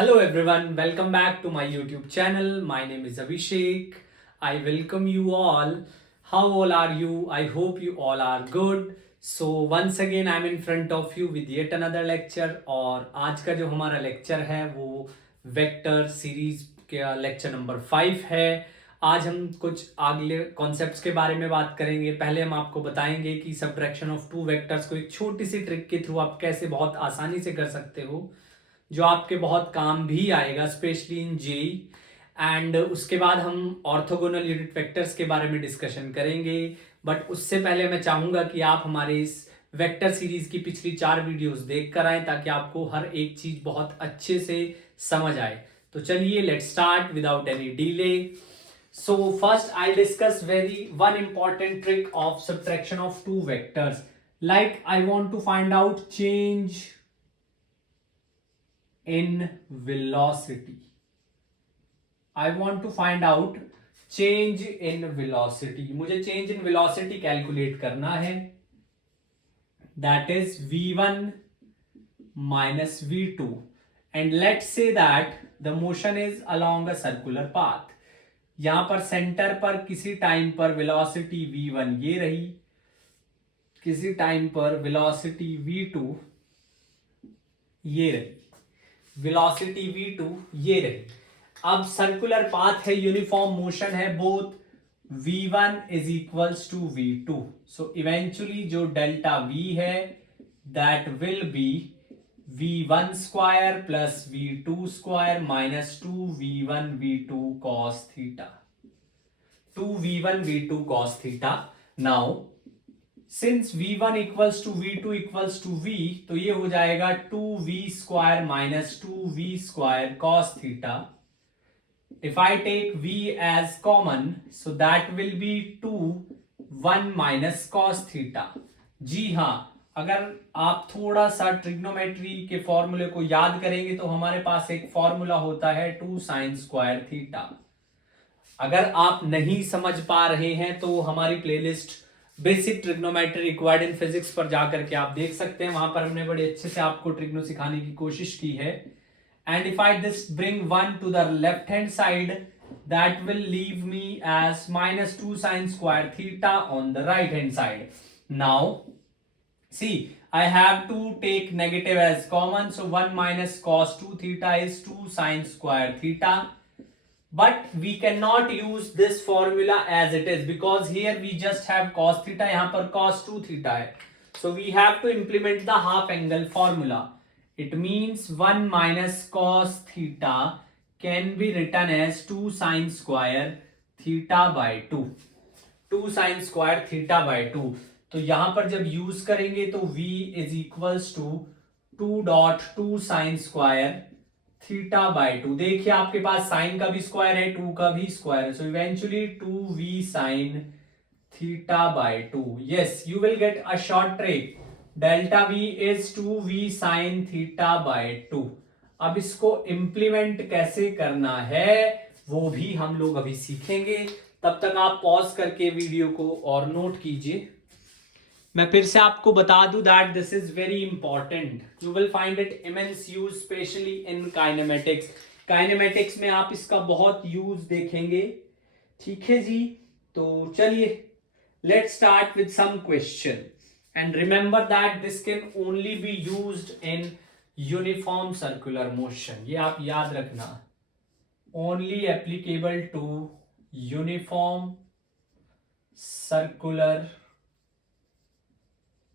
Hello everyone, welcome back to my YouTube channel. My name is Abhishek. I welcome you all. How all are you? I hope you all are good. So once again I'm in front of you with yet another lecture और आज का जो हमारा lecture है वो vector series का lecture number 5 है। आज हम कुछ अगले कॉन्सेप्ट्स के बारे में बात करेंगे। पहले हम आपको बताएंगे कि सब्ट्रैक्शन ऑफ टू वेक्टर्स को एक छोटी सी ट्रिक के थ्रू आप कैसे बहुत आसानी से कर सकते हो, जो आपके बहुत काम भी आएगा स्पेशली इन जेई। एंड उसके बाद हम ऑर्थोगोनल यूनिट वेक्टर्स के बारे में डिस्कशन करेंगे। बट उससे पहले मैं चाहूंगा कि आप हमारे इस वेक्टर सीरीज की पिछली 4 वीडियोस देख कर आए ताकि आपको हर एक चीज बहुत अच्छे से समझ आए। तो चलिए let's start without any delay. So first I'll discuss one important trick of subtraction of two vectors. Like I want to find out change in velocity. I want to find out change in velocity. मुझे change in velocity calculate करना है. That is v1 minus v2. And let's say that the motion is along a circular path. यहां पर centre पर किसी time पर velocity v1 ये रही, किसी टाइम पर वेलोसिटी v2 ये रही, वेलोसिटी v2 ये रही। अब सर्कुलर पाथ है, यूनिफॉर्म मोशन है, both v1 is equals to v2। So eventually जो डेल्टा v है that will be v1 square plus v2 square minus 2v1 v2 cos theta, 2v1 v2 cos theta. Now since v1 equals to v2 equals to v, तो ये हो जाएगा 2v square minus 2v square cos theta. If I take v as common, so that will be 2 1 minus cos theta. जी हाँ, अगर आप थोड़ा सा trigonometry के फॉर्मूले को याद करेंगे तो हमारे पास एक फॉर्मूला होता है 2 साइन स्क्वायर थीटा। अगर आप नहीं समझ पा रहे हैं तो हमारी playlist basic trigonometry required in physics पर जाकर के आप देख सकते हैं। वहां पर हमने बड़े अच्छे से आपको ट्रिग्नो सिखाने की कोशिश की है। And if I this bring 1 to the left hand side, that will leave me as minus 2 sine square theta on the right hand side. Now see, I have to take negative as common, so 1 minus cos 2 theta is 2 sin square theta. But we cannot use this formula as it is because here we just have cos theta, यहाँ पर cos 2 theta है. So we have to implement the half angle formula. It means 1 minus cos theta can be written as 2 sin square theta by 2. 2 sin square theta by 2. तो यहां पर जब use करेंगे तो v is equals to 2.2 sine square theta by 2। देखिए आपके पास sign का भी स्क्वायर है, 2 का भी स्क्वायर है, so eventually 2v sine theta by 2। Yes, you will get a short trick, delta v is 2v sine theta by 2। अब इसको इंप्लीमेंट कैसे करना है वो भी हम लोग अभी सीखेंगे। तब तक आप पॉज करके वीडियो को और नोट कीजिए। मैं फिर से आपको बता दूं that this is very important, you will find it immense use specially in kinematics. Kinematics में आप इसका बहुत यूज देखेंगे। ठीक है जी, तो चलिए let's start with some question and remember that this can only be used in uniform circular motion. ये आप याद रखना, only applicable to uniform circular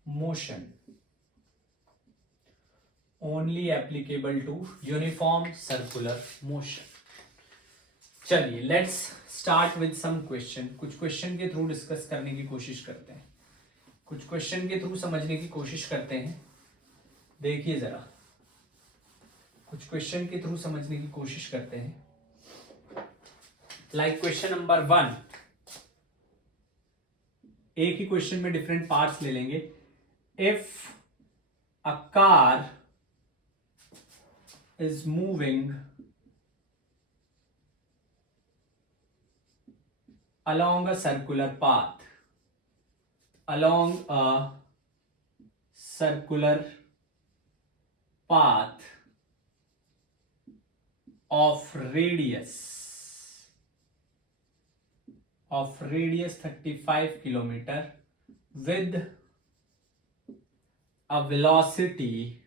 motion, only applicable to uniform circular motion। चलिए let's start with some question. कुछ question के through discuss करने की कोशिश करते हैं, कुछ क्वेश्चन के थ्रू समझने की कोशिश करते हैं। देखिए जरा, कुछ क्वेश्चन के थ्रू समझने की कोशिश करते हैं। लाइक क्वेश्चन नंबर 1, एक ही क्वेश्चन में डिफरेंट पार्ट्स ले लेंगे। If a car is moving along a circular path, along a circular path of radius 35 kilometer with a velocity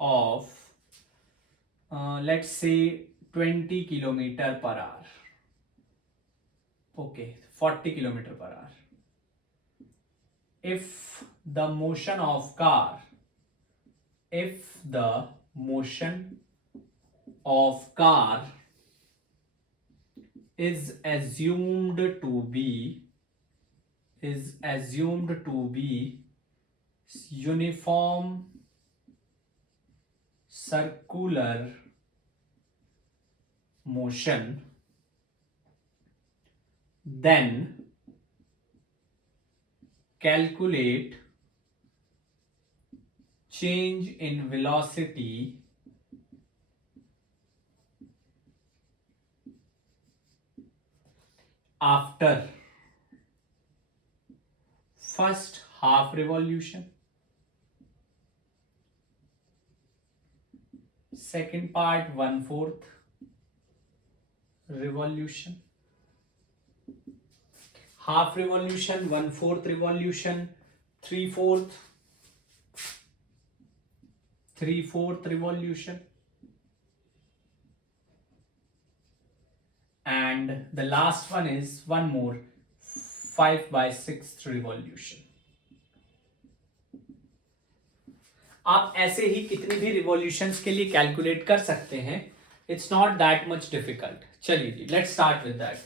of let's say 20 kilometer per hour. Okay, 40 kilometer per hour. If the motion of car is assumed to be uniform circular motion, then calculate change in velocity after first half revolution, second part 1/4 revolution, half revolution, 1/4 revolution, 3/4 revolution, and the last one is one more 5/6 revolution. आप ऐसे ही कितनी भी revolutions के लिए calculate कर सकते हैं. It's not that much difficult. चलिए जी, let's start with that.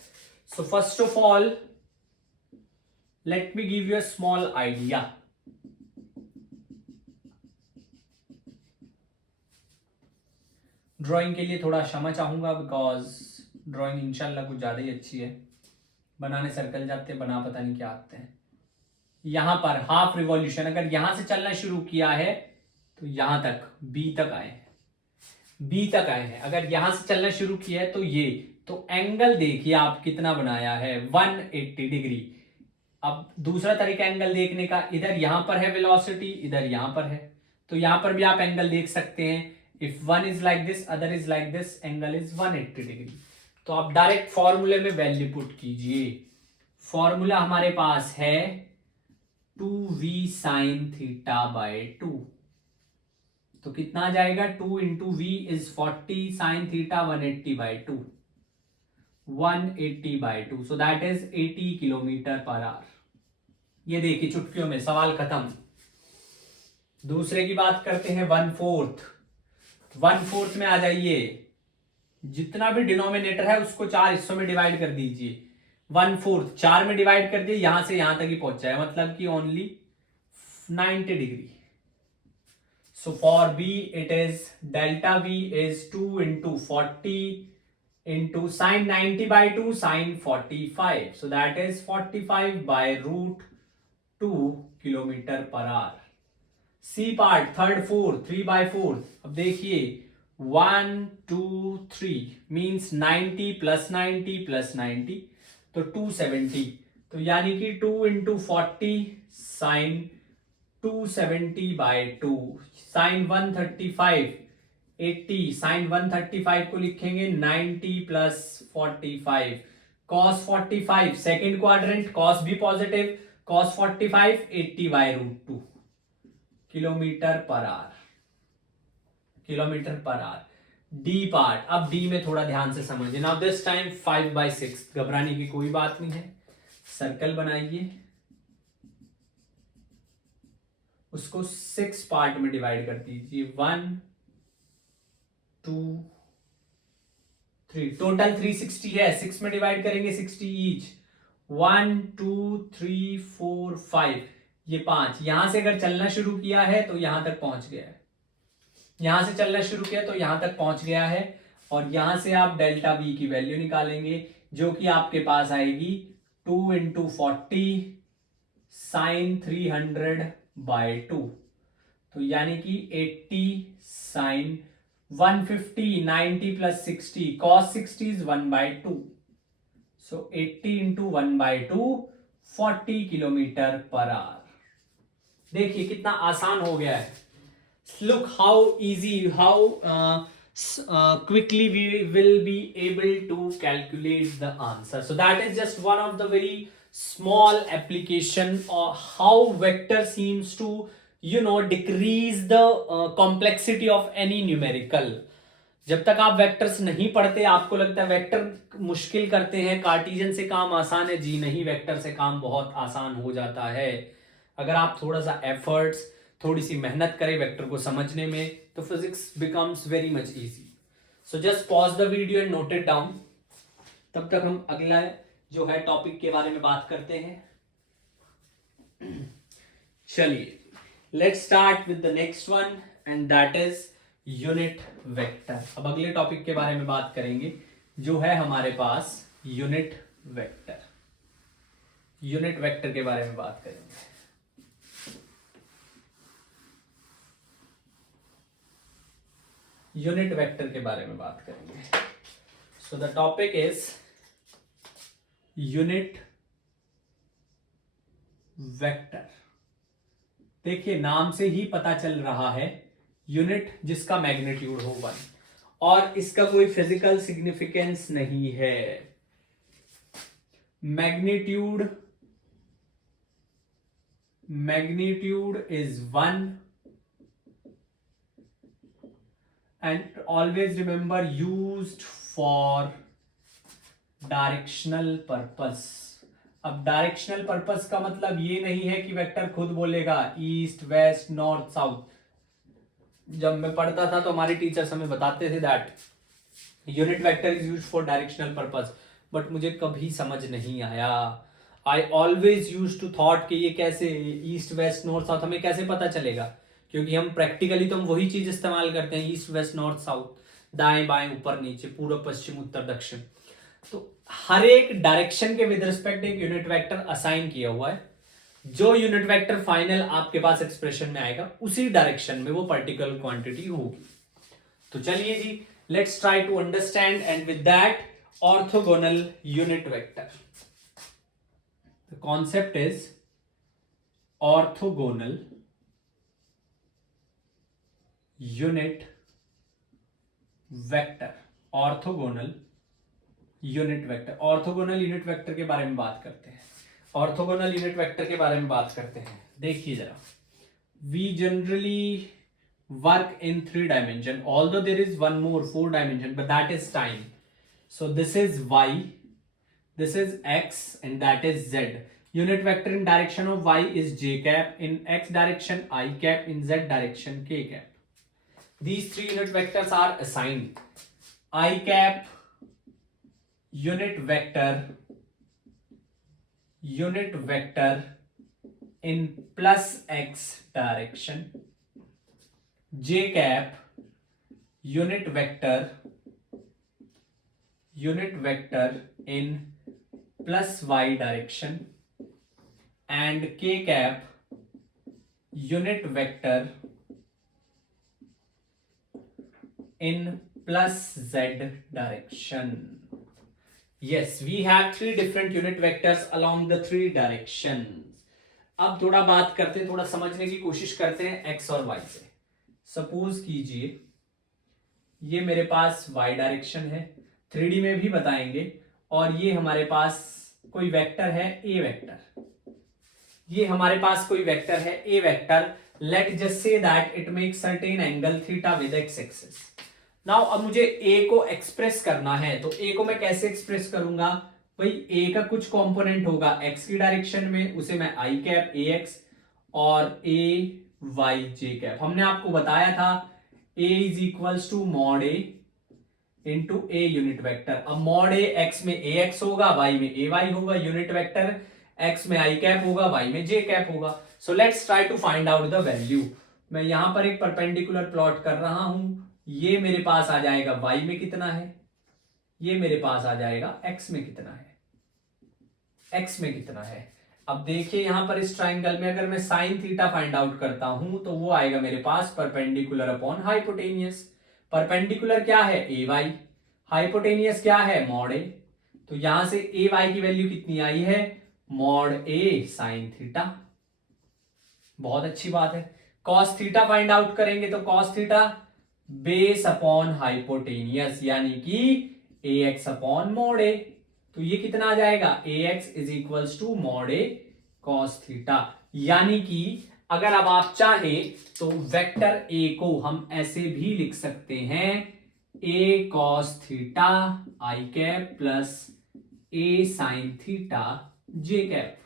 So first of all let me give you a small idea. Drawing के लिए थोड़ा क्षमा चाहूंगा बिकॉज ड्राइंग इंशाल्लाह कुछ ज्यादा ही अच्छी है. बनाने सर्कल जाते हैं, बना पता नहीं क्या आते हैं. यहां पर हाफ रिवॉल्यूशन अगर यहां से चलना शुरू किया है तो यहां तक बी तक आए हैं. अगर यहां से चलना शुरू किया है तो ये, तो एंगल देखिए आप कितना बनाया है, 180 डिग्री. अब दूसरा तरीका एंगल देखने का, इधर यहां पर है वेलोसिटी, इधर यहां पर है, तो यहां पर भी आप एंगल देख सकते हैं. If one is like this, other is like this, angle is 180 degree. तो आप डायरेक्ट फॉर्मूले में वैल्यू पुट कीजिए. फॉर्मूला हमारे पास है 2v sin थीटा बाय 2. तो कितना आ जाएगा, 2 into V is 40 sine theta 180/2, 180/2. So that is 80 kilometre per hour. ये देखिए चुटकियों में सवाल खत्म. दूसरे की बात करते हैं 1/4 में आ जाइए. जितना भी डिनोमिनेटर है उसको 4 हिस्सों में डिवाइड कर दीजिए. 1/4 4 में डिवाइड कर दिए, यहां से यहां तक ही पहुंचा है, मतलब कि only 90 degree. So for B it is delta V is 2 into 40 into sine 90/2 sine 45. So that is 45/√2 kilometer per hour. C part third fourth 3/4. अब देखिए 1 2 3 means 90 plus 90 plus 90 तो 270. तो यानी कि 2 into 40 sine 270/2 साइन 135 80 साइन 135 को लिखेंगे 90 plus 45 cos 45 second quadrant, cos भी positive, cos 45 80/√2 kilometre per our. D part. अब डी में थोड़ा ध्यान से समझिए. Now this time 5/6. घबराने की कोई बात नहीं है. सर्कल बनाइए, उसको 6 पार्ट में डिवाइड कर दीजिए. 1 2 3 टोटल 360 है. 6 में डिवाइड करेंगे 60 ईच. 1 2 3 4 5 ये 5. यहां से अगर चलना शुरू किया है तो यहां तक पहुंच गया है. यहां से चलना शुरू किया तो यहां तक पहुंच गया है. और यहां से आप डेल्टा बी की वैल्यू निकालेंगे जो कि आपके पास आएगी 2 इंटू 40 साइन 300/2. तो यानी कि 80 sine 150 90 plus 60 cos 60 is 1/2. So 80 into 1/2 40 kilometre per hour. देखिए कितना आसान हो गया है. look how easy, how quickly we will be able to calculate the answer. So that is just one of the very small application or how vector seems to decrease the complexity of any numerical. जब तक आप vectors नहीं पढ़ते आपको लगता है vector मुश्किल करते हैं, कार्टेशियन से काम आसान है, जी नहीं, वेक्टर से काम बहुत आसान हो जाता है। अगर आप थोड़ा सा एफर्ट्स, थोड़ी सी मेहनत करें वेक्टर को समझने में, तो physics becomes very much easy. So just pause the video and note it down. तब तक हम अगला जो है टॉपिक के बारे में बात करते हैं। चलिए, let's start with the next one and that is unit vector. अब अगले टॉपिक के बारे में बात करेंगे जो है हमारे पास यूनिट वेक्टर। यूनिट वेक्टर के बारे में बात करेंगे। यूनिट वेक्टर के बारे में बात करेंगे। So the topic is unit vector. देखिए, नाम से ही पता चल रहा है यूनिट जिसका मैग्नीट्यूड हो 1 और इसका कोई फिजिकल सिग्निफिकेंस नहीं है। Magnitude is 1 and always remember used for directional purpose। अब डायरेक्शनल पर्पस का मतलब ये नहीं है कि वेक्टर खुद बोलेगा ईस्ट वेस्ट नॉर्थ साउथ। जब मैं पढ़ता था तो हमारे टीचर्स हमें बताते थे that unit vector is used for directional purpose, but मुझे कभी समझ नहीं आया। I always use to thought कि ये कैसे ईस्ट वेस्ट नॉर्थ साउथ हमें कैसे पता चलेगा, क्योंकि हम प्रैक्टिकली तो हम वही चीज इस्तेमाल करते हैं, ईस्ट वेस्ट नॉर्थ साउथ, दाएं बाएं ऊपर नीचे पूर्व पश्चिम उत्तर दक्षिण। तो हर एक डायरेक्शन के विद रिस्पेक्ट एक यूनिट वेक्टर असाइन किया हुआ है। जो यूनिट वेक्टर फाइनल आपके पास एक्सप्रेशन में आएगा उसी डायरेक्शन में वो पर्टिकुलर क्वांटिटी होगी। तो चलिए जी, let's try to understand and with that orthogonal unit vector. The concept is orthogonal unit vector. Orthogonal unit vector. Orthogonal unit vector के बारे में बात करते हैं। ऑर्थोगोनल यूनिट वेक्टर के बारे में बात करते हैं। देखिए जरा, we generally work in 3 dimension, although there is one more 4 dimension, but that is time. So this is y, this is x, and that is z. Unit vector in direction of y is j cap, in x direction I cap, in z direction k cap. These 3 unit vectors are assigned. I cap unit vector in plus x direction. J cap unit vector in plus y direction, and k cap unit vector in plus z direction. Yes, we have 3 different unit vectors along the 3 directions. अब थोड़ा बात करते हैं, थोड़ा समझने की कोशिश करते हैं x और y से। सपोज कीजिए ये मेरे पास y डायरेक्शन है, 3D में भी बताएंगे, और ये हमारे पास कोई वेक्टर है a वेक्टर। ये हमारे पास कोई वेक्टर है a vector. Let just say that it makes certain angle theta with x axis. Now अब मुझे a को एक्सप्रेस करना है, तो a को मैं कैसे एक्सप्रेस करूंगा भाई? a का कुछ कंपोनेंट होगा x की डायरेक्शन में, उसे मैं i कैप ax और a y j कैप। हमने आपको बताया था a is equals to mod a into a unit vector. अब मॉड a x में ax होगा, y में ay होगा, यूनिट वेक्टर x में i कैप होगा, y में j कैप होगा। So let's try to find out the value. मैं यहां पर एक परपेंडिकुलर प्लॉट कर रहा हूं। ये मेरे पास आ जाएगा y में कितना है, ये मेरे पास आ जाएगा x में कितना है, x में कितना है। अब देखिए यहां पर इस ट्राइंगल में अगर मैं साइन थीटा फाइंड आउट करता हूं तो वो आएगा मेरे पास परपेंडिकुलर अपॉन हाइपोटेनियस। परपेंडिकुलर क्या है? ए वाई, हाइपोटेनियस क्या है? मॉड ए। तो यहां से ए वाई की वैल्यू कितनी आई है? मॉड ए साइन थीटा। बहुत अच्छी बात है। कॉस थीटा फाइंड आउट करेंगे तो cos theta base upon hypotenuse यानी कि ax अपॉन मॉड ए। तो ये कितना आ जाएगा, ax is equals to mod A cos theta. यानी कि अगर अब आप चाहें तो वेक्टर ए को हम ऐसे भी लिख सकते हैं, a cos theta i cap plus a sin theta j cap.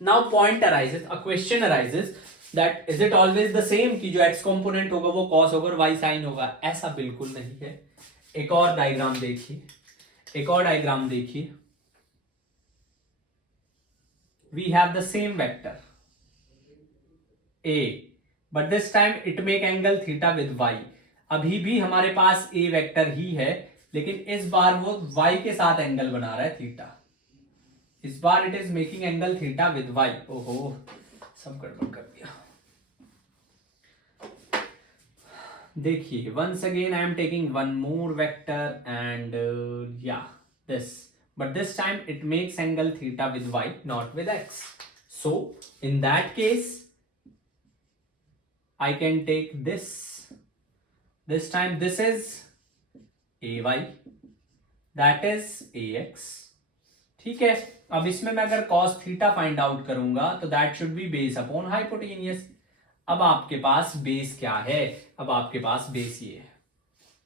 Now point arises, a question arises that is it always the same कि जो x कंपोनेंट होगा वो cos होगा और y sin होगा? ऐसा बिल्कुल नहीं है। एक और डायग्राम देखिए, एक और डायग्राम देखिए। We have the same vector a but this time it make angle theta with y। अभी भी हमारे पास a वेक्टर ही है, लेकिन इस बार वो y के साथ एंगल बना रहा है थीटा। इस बार it is making angle theta with y। ओहो, सब गड़बड़ कर दिया। देखिए, once again I am taking one more vector and या this, but this time it makes angle theta with y not with x। So in that case I can take this. This time this is ay, that is ax। ठीक है, अब इसमें मैं अगर cos theta find out करूंगा तो that should be base upon hypotenuse. अब आपके पास बेस क्या है? अब आपके पास बेस ये है।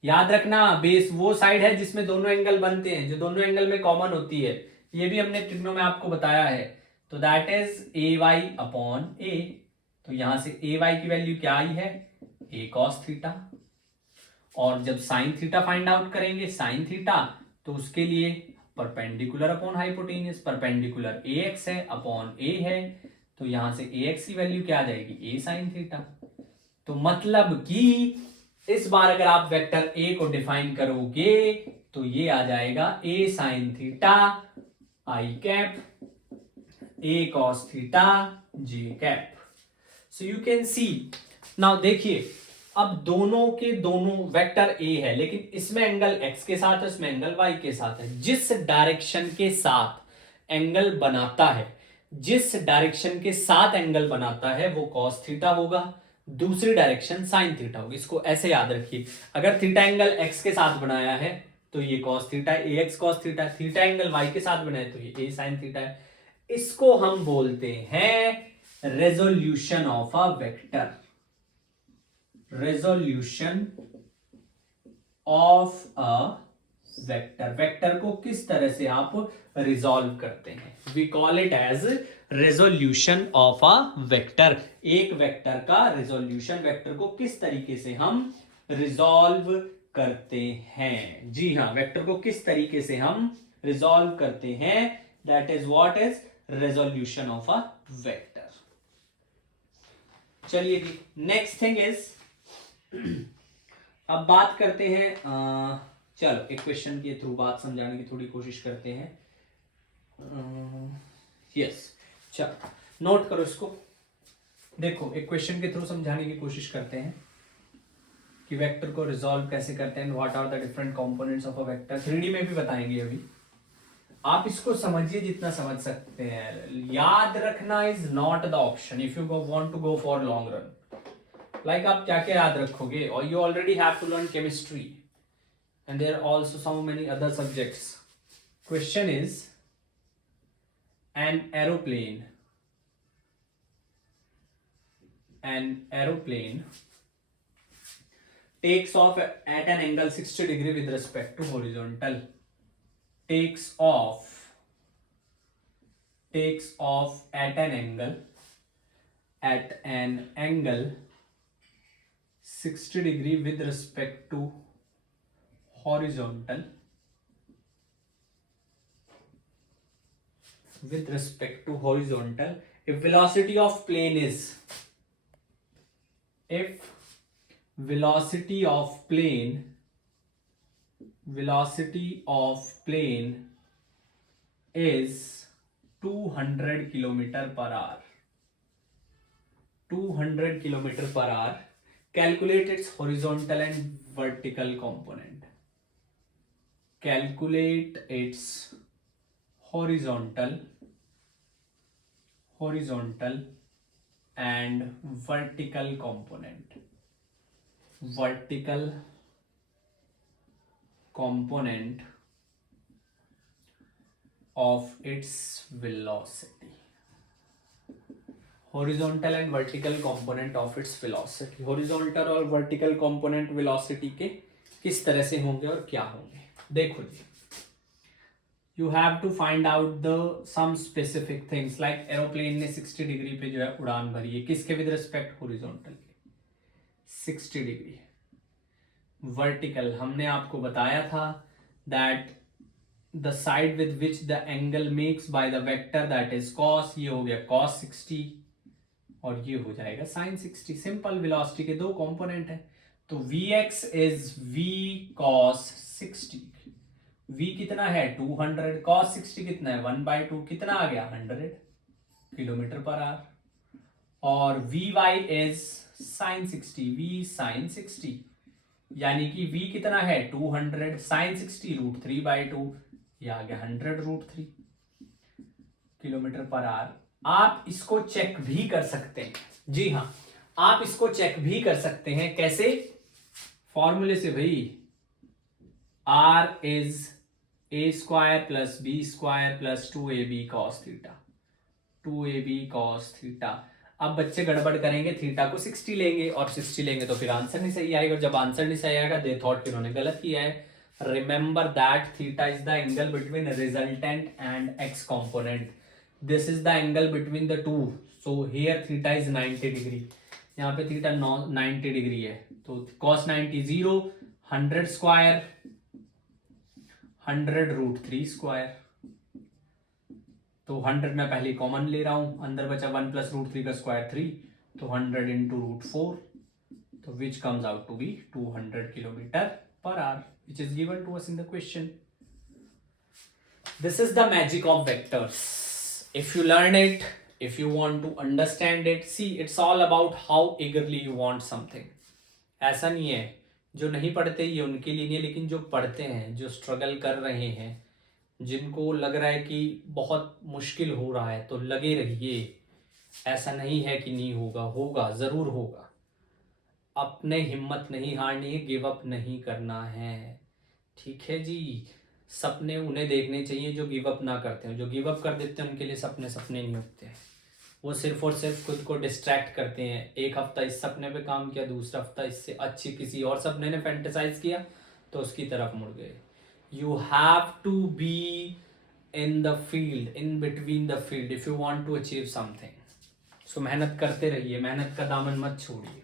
याद रखना, बेस वो साइड है जिसमें दोनों एंगल बनते हैं, जो दोनों एंगल में कॉमन होती है। ये भी हमने ट्रिग्नो में आपको बताया है। तो that is a y upon a. तो यहां से ए वाई की वैल्यू क्या आई है, ए कॉस थीटा। और जब साइन थीटा फाइंड आउट करेंगे, साइन थीटा, तो उसके लिए perpendicular upon hypotenuse. Perpendicular A x है अपॉन ए है, तो यहां से ए एक्स की वैल्यू क्या आ जाएगी, ए साइन थीटा। तो मतलब कि इस बार अगर आप वेक्टर ए को डिफाइन करोगे तो ये आ जाएगा a sine theta i cap a cos theta j cap. So you can see now. देखिए, अब दोनों के दोनों वेक्टर ए है, लेकिन इसमें एंगल x के साथ है, इसमें एंगल y के साथ है। जिस डायरेक्शन के साथ एंगल बनाता है, जिस डायरेक्शन के साथ एंगल बनाता है वो cos थीटा होगा, दूसरी डायरेक्शन sin थीटा होगी। इसको ऐसे याद रखिए, अगर थीटा एंगल x के साथ बनाया है तो ये cos थीटा है, ax cos theta. Theta angle y के साथ बनाया तो ये a sin थीटा है। इसको हम बोलते हैं resolution of a vector. Resolution of a vector, vector को किस तरह से आप रिजॉल्व करते हैं, we call it as resolution of a vector. एक वेक्टर का रेजोल्यूशन, वेक्टर को किस तरीके से हम रिजॉल्व करते हैं। जी हाँ, वेक्टर को किस तरीके से हम रिजॉल्व करते हैं, that is what is resolution of a vector. चलिए जी, नेक्स्ट थिंग इज, अब बात करते हैं, चलो एक क्वेश्चन के थ्रू बात समझाने की थोड़ी कोशिश करते हैं। यस, चलो नोट करो इसको। देखो, एक क्वेश्चन के थ्रू समझाने की कोशिश करते हैं कि वेक्टर को रिजॉल्व कैसे करते हैं, what are the different components of a vector. 3D में भी बताएंगे अभी। आप इसको समझिए जितना समझ सकते हैं। याद रखना is not the option if you want to go for long run. Like आप क्या क्या याद रखोगे, और you already have to learn chemistry and there are also so many other subjects. Question is, an aeroplane takes off at an angle 60 degree with respect to horizontal. Takes off at an angle 60 degree with respect to horizontal. With respect to horizontal, if velocity of plane is, if velocity of plane is 200 kilometer per hour, 200 kilometer per hour, calculate its horizontal and vertical component. Calculate its horizontal and vertical component of its velocity. Horizontal and vertical component of its velocity. Horizontal और vertical component velocity के किस तरह से होंगे और क्या होंगे. देखो जी, you have to find out the some specific things like aeroplane ने 60 डिग्री पे जो है उड़ान भरी है. किसके विद रिस्पेक्ट? हॉरिजॉन्टल के 60 डिग्री. वर्टिकल हमने आपको बताया था that the side with which the angle makes by the vector that is cos. ये हो गया cos 60 और ये हो जाएगा sin 60. सिंपल. वेलोसिटी के दो कंपोनेंट है तो Vx is V cos 60. V कितना है 200, cos 60 कितना है 1/2, कितना आ गया 100 किलोमीटर पर आवर. और Vy is sin 60, V sin 60 यानी कि V कितना है 200, sin 60 √3/2, ये आ गया 100 √3 किलोमीटर पर आवर. आप इसको चेक भी कर सकते हैं. जी हाँ, आप इसको चेक भी कर सकते हैं. कैसे? फॉर्मूले से भाई. R is a² + b² + 2ab cos theta. 2ab cos theta. अब बच्चे गड़बड़ करेंगे, थीटा को 60 लेंगे और 60 लेंगे तो फिर आंसर नहीं सही आएगा. जब आंसर नहीं सही आएगा दे थॉट कि उन्होंने गलत किया है. Remember that theta is the angle between resultant and x component. This is the angle between the two. So here theta is 90 degree. यहाँ पे थीटा 90 डिग्री है तो cos 90 0, 100² 100 √3². तो 100 मैं पहले कॉमन ले रहा हूं, अंदर बचा 1 + √3 का स्क्वायर 3, तो 100 × √4, तो which comes out to be 200 kilometre per hour, which is given to us in the question. This is the magic of vectors. If you learn it, if you want to understand it, see, it's all about how eagerly you want something. ऐसा नहीं है जो नहीं पढ़ते ये उनके लिए नहीं है, लेकिन जो पढ़ते हैं, जो स्ट्रगल कर रहे हैं, जिनको लग रहा है कि बहुत मुश्किल हो रहा है, तो लगे रहिए. ऐसा नहीं है कि नहीं होगा, होगा, ज़रूर होगा. अपने हिम्मत नहीं हारनी है, गिव अप नहीं करना है. ठीक है जी. सपने उन्हें देखने चाहिए जो गिव अप ना करते हैं. जो गिव अप कर देते हैं उनके लिए सपने सपने नहीं होते हैं. वो सिर्फ और सिर्फ खुद को डिस्ट्रैक्ट करते हैं. एक हफ्ता इस सपने पे काम किया, दूसरा हफ्ता इससे अच्छी किसी और सपने ने फैंटेसाइज किया तो उसकी तरफ मुड़ गए. You have to be in the field, in between the field, if you want to achieve something. So मेहनत करते रहिए, मेहनत का दामन मत छोड़िए.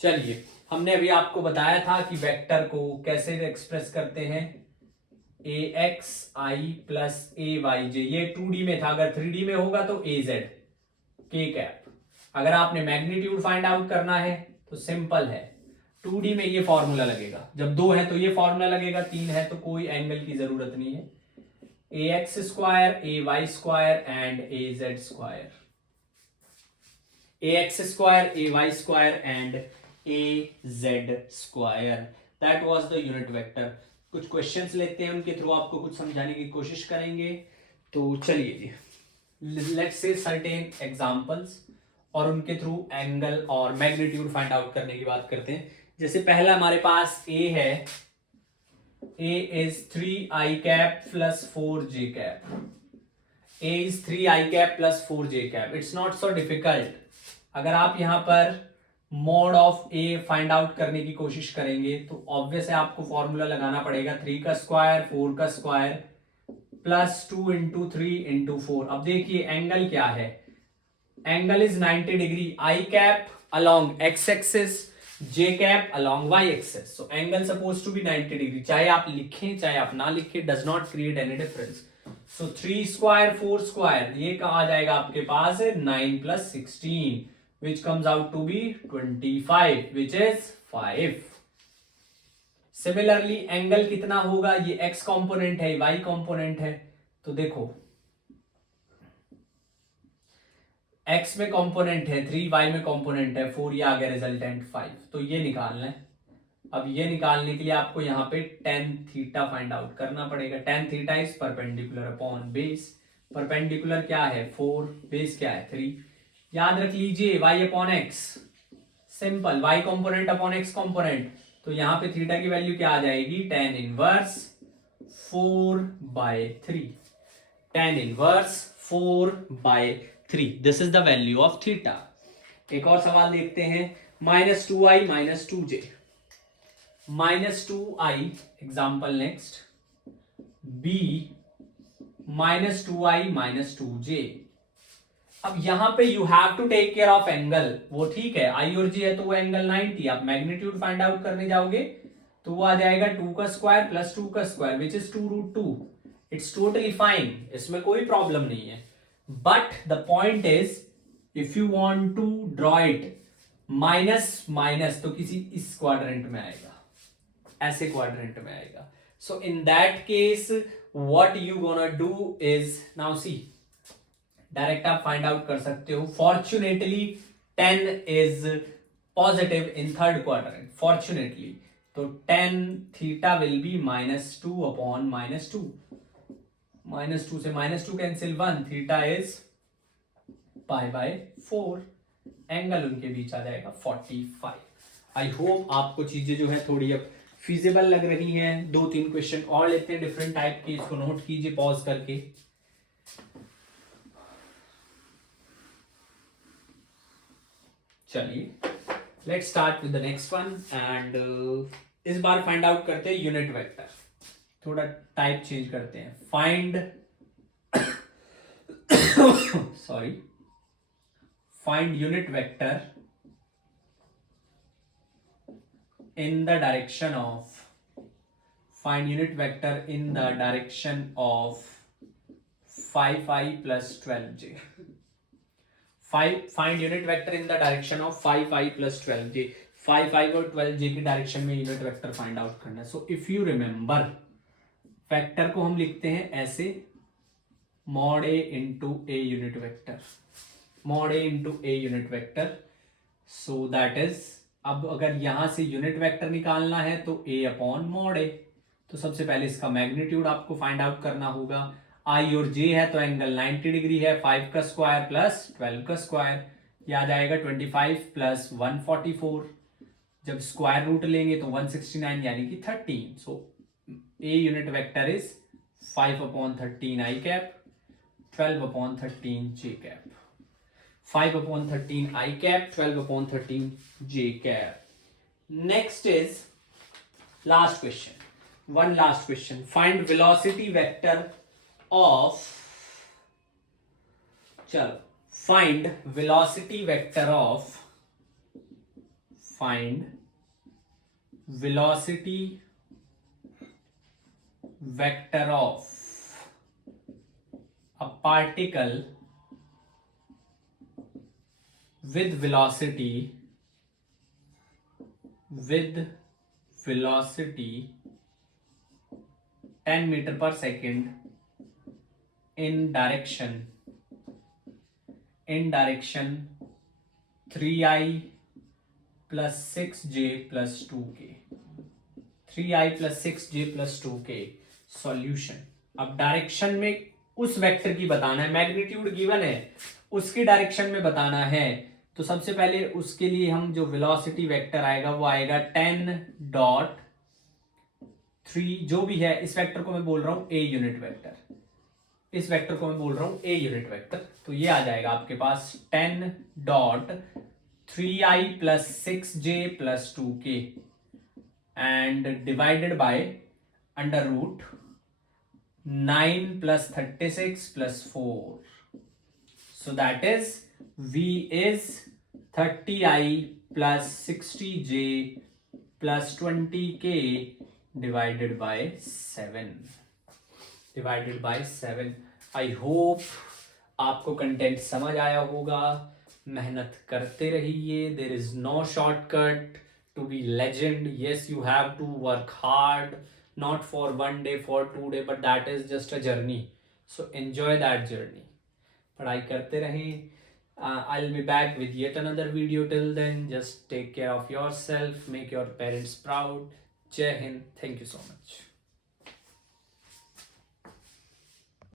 चलिए, हमने अभी आपको बताया था कि वेक्टर को कैसे एक्सप्रेस करते हैं. AXI + AYJ, ये 2D में था. अगर 3D में होगा तो AZ k. अगर आपने मैग्नीट्यूड फाइंड आउट करना है तो सिंपल है. 2D में ये फॉर्मूला लगेगा. जब 2 है तो ये फॉर्मूला लगेगा, 3 है तो कोई एंगल की जरूरत नहीं है. AX², AY² and AZ². AX² AY² and AZ². That was the unit vector. कुछ क्वेश्चंस लेते हैं, उनके थ्रू आपको कुछ समझाने की कोशिश करेंगे. तो चलिए जी, लेट्स से सर्टेन एग्जांपल्स और उनके थ्रू एंगल और मैग्नीट्यूड फाइंड आउट करने की बात करते हैं. जैसे पहला हमारे पास A है. A is 3i cap + 4j cap. A is 3i cap + 4j cap. It's not so difficult. अगर आप यहाँ पर mode of A find out करने की कोशिश करेंगे तो ऑब्वियस है आपको फॉर्मूला लगाना पड़ेगा. 3 का स्क्वायर 4 का स्क्वायर + 2 × 3 × 4. अब देखिए एंगल क्या है. Angle is 90 degree. I cap along x axis, J cap along y axis. So angle suppose to be 90 degree. चाहे आप लिखें चाहे आप ना लिखें, does not create any difference. So 3² 4², ये कहा जाएगा आपके पास है 9 + 16, which comes out to be 25, which is 5. Similarly angle कितना होगा, ये x कंपोनेंट है, y कंपोनेंट है. तो देखो x में कंपोनेंट है 3, y में कंपोनेंट है 4, ये आ गया रिजल्टेंट 5. तो ये निकालना है. अब ये निकालने के लिए आपको यहाँ पे tan थीटा फाइंड आउट करना पड़ेगा. tan theta is perpendicular upon base. Perpendicular क्या है 4, बेस क्या है 3. याद रख लीजिए y upon x, simple y component upon x component, तो यहां पे थीटा की वैल्यू क्या आ जाएगी, tan inverse 4/3, tan inverse 4/3, this is the value of theta. एक और सवाल देखते हैं, -2i -2j, -2i example next, b -2i -2j। अब यहां पे you have to take care of angle, वो ठीक है, आई और जे है तो वो एंगल 90, आप मैग्नीट्यूड फाइंड आउट करने जाओगे तो वो आ जाएगा 2 का स्क्वायर प्लस 2 का square which is 2√2। It's totally fine, इसमें कोई प्रॉब्लम नहीं है, but the point is if you want to draw it minus minus तो किसी इस क्वाड्रेंट में आएगा, ऐसे क्वाड्रेंट में आएगा। So in that case what you gonna do is, now see direct आप फाइंड आउट कर सकते हो। Fortunately 10 is positive in third quadrant, fortunately, तो tan theta will be -2 upon -2, -2 से -2 कैंसिल 1, थीटा इज π/4, एंगल उनके बीच आ जाएगा 45। आई होप आपको चीजें जो है थोड़ी अब फिजिबल लग रही हैं। 2-3 क्वेश्चन और लेते हैं डिफरेंट टाइप के, इसको नोट कीजिए पॉज करके। चलिए let's start with the next one and इस बार फाइंड आउट करते हैं यूनिट वेक्टर, थोड़ा टाइप चेंज करते हैं। Find sorry, find unit vector in the direction of, find unit vector in the direction of 5i plus 12j, find unit vector in the direction of 5i plus 12j, 5i और 12j की direction में unit vector find out करना है। So if you remember, vector को हम लिखते हैं ऐसे, mod a into a unit vector, mod a into a unit vector, so that is, अब अगर यहां से यूनिट वेक्टर निकालना है तो a अपॉन मॉड a, तो सबसे पहले इसका मैग्नीट्यूड आपको फाइंड आउट करना होगा। i और j है तो एंगल 90 डिग्री है, 5 का स्क्वायर प्लस 12 का स्क्वायर, यह आ जाएगा 25 प्लस 144, जब स्क्वायर रूट लेंगे तो 169 यानी कि 13। सो a unit vector is 5 upon 13 i cap, 12 upon 13 j cap, 5 upon 13 I cap, 12 upon 13 J cap. Next is last question. One last question. Find velocity vector of, chalo, find velocity vector of, find velocity vector of a particle with velocity 10 meter per second in direction 3i plus 6j plus 2k, 3i plus 6j plus 2k। Solution, अब direction में उस vector की बताना है, magnitude given है, उसकी direction में बताना है, तो सबसे पहले उसके लिए हम जो वेलोसिटी वेक्टर आएगा वो आएगा 10.3, जो भी है, इस वेक्टर को मैं बोल रहा हूं a यूनिट वेक्टर, इस वेक्टर को मैं बोल रहा हूं a यूनिट वेक्टर, तो ये आ जाएगा आपके पास 10.3i plus 6j plus 2k and divided by under root 9 plus 36 plus 4, so that is v is 30i plus 60j plus 20k divided by 7, divided by 7। I hope आपको content समझ आया होगा, मेहनत करते रहिए, there is no shortcut to be legend। yes, you have to work hard, not for 1 day, for 2 day, but that is just a journey, so enjoy that journey। पढ़ाई करते रहें। I'll be back with yet another video, till then just take care of yourself, make your parents proud। जय Hind, thank you so much।